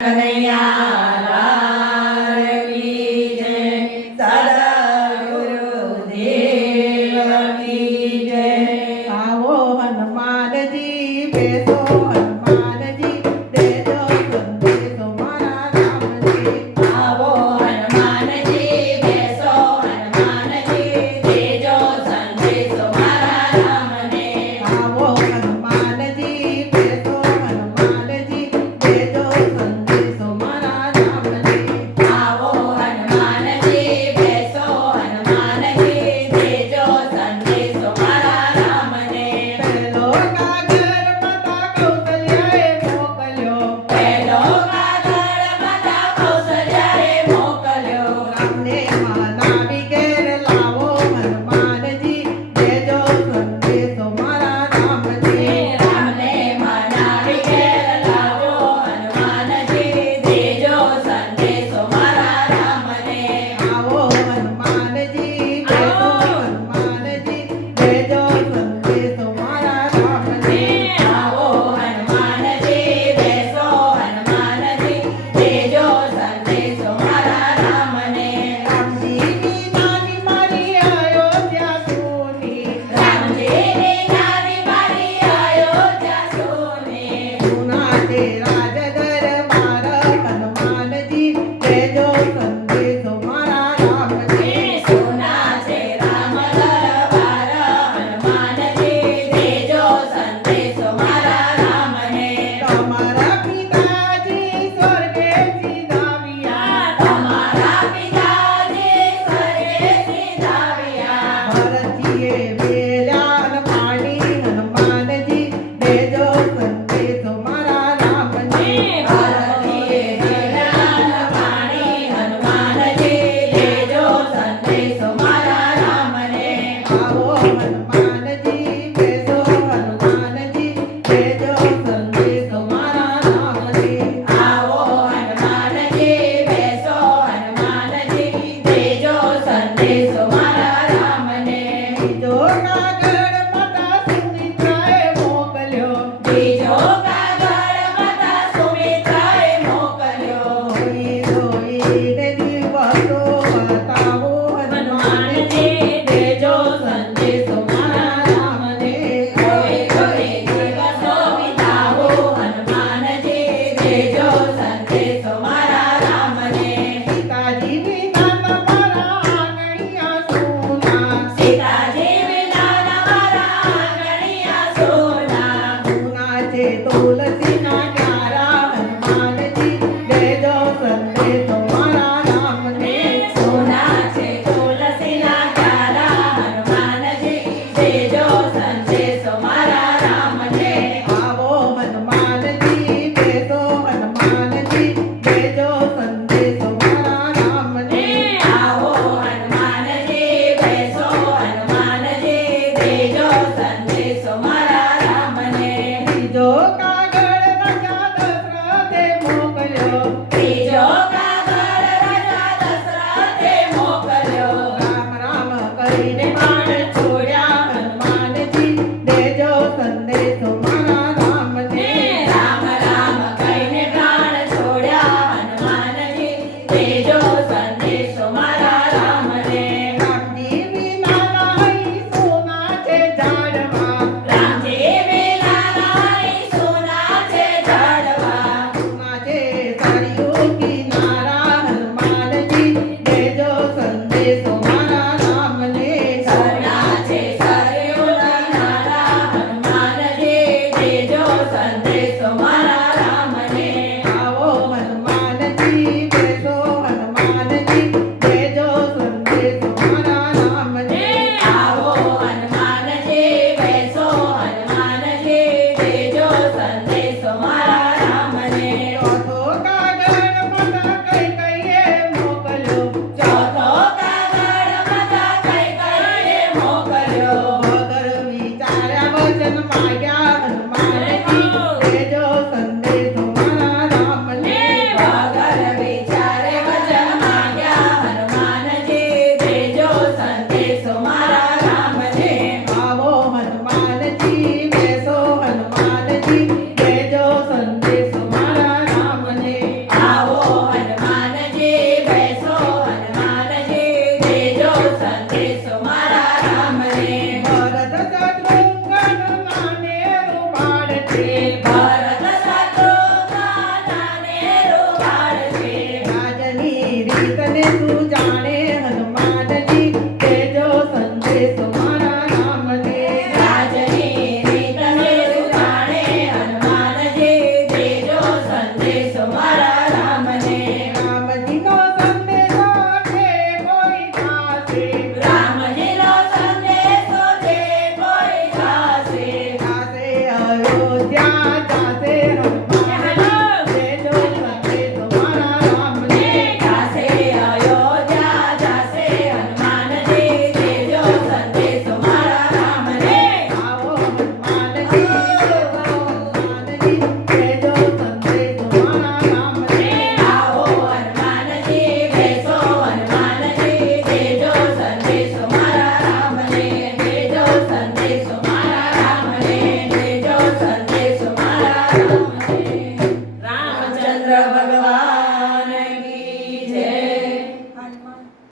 કનૈયા લાલ કી જય, સદગુરુદેવ કી જય। આવો હનુમાનજી બેસો હનુમાનજી દેજો સંદેશો મારા રામજી। આવો હનુમાનજી બેસો હનુમાનજી દેજો સંદેશો મારા રામને। આવો હનુમાનજી બેસો હનુમાનજી દેજો સંદેશો મારા રામજી। આવો હનુમાનજી બેસો હનુમાનજી દેજો સંદેશો મારા રામને। પહેલો કાગળ માતા કૌશલ્યાએ મોકલ્યો, પહેલો કાગળ માતા કૌશલ્યાએ મોકલ્યો। રામને મનાવી ઘેર લાવો હનુમાનજી દેજો સંદેશો મારા રામજી। રામને મનાવી ઘેર લાવો હનુમાનજી દેજો સંદેશો મારા રામને। આવો હનુમાનજી બેસો હનુમાનજી દેજો સંદેશો મારા રામજી। આવો હનુમાનજી બેસો હનુમાનજી દેજો સંદેશો મારા રામને। રામજીની નાની મારી અયોધ્યા સુની, રામજીની નાની મારી અયોધ્યા સુની। સુના છે રાજ દરબાર હનુમાનજી દેજો સંદેશો મારા રામજી। સોના છે રામ દરબાર હનુમાનજી દેજો સંદેશો મારા રામને। તમારા પિતાજી સ્વર્ગે સીધાવ્યા, તમારા પિતાજી સ્વર્ગે સીધાવ્યા। ભરતીએ વેલ્યા પાણી હનુમાનજી દેજો સંદેશો મારા રામજી। ભારતીએ વેળાના પાણી હનુમાનજી દેજો સંદેશો મારા રામને। આવો હનુમાનજી બેસો હનુમાનજી દેજો સંદેશો મારા રામજી। આવો હનુમાનજી બેસો હનુમાનજી દેજો સંદેશો મારા રામને। બીજો કાગળ માતા સુમિત્રાએ મોકલ્યો, બીજો કાગળ માતા સુમિત્રાએ મોકલ્યો। ધોઈ ધોઈને દિવસો બતાવો હનુમાનજી દેજો સંદેશો મારા રામજી। કોઈ કોઈ દિવસો વિતાવો હનુમાનજી દેજો સંદેશો મારા રામને। સીતાજી વિના તમારા આંગણિયા સોના, સીતાજી વિના મારા આંગણિયા સોના। સોના છે તુલસીના ક્યારા હનુમાનજી દેજો સંદેશો મારા રામજી। સોના છે તુલસીના ક્યારા હનુમાનજી દેજો સંદેશો મારા રામને। આવો હનુમાનજી બેસો હનુમાનજી દેજો સંદેશો મારા રામજી। આવો હનુમાનજી બેસો હનુમાનજી દેજો સંદેશો મારા રામને। બીજો કાગળ રાજા દશરથે મોકલ્યો, ત્રીજો કાગળ રાજા દશરથે મોકલ્યો। રામ રામ કરીને બાણ છોડ્યા હનુમાનજી દેજો સંદેશો મારા રામજી। રામ રામ કહીને પ્રાણ છોડ્યા હનુમાનજી દેજો સંદેશો મારા રામને। રામજી વિના નાહી સોના છે ઝાડવા, રામજી વિના નાહી સોના છે ઝાડવા। સોના છે સાડીઓ મારા રામ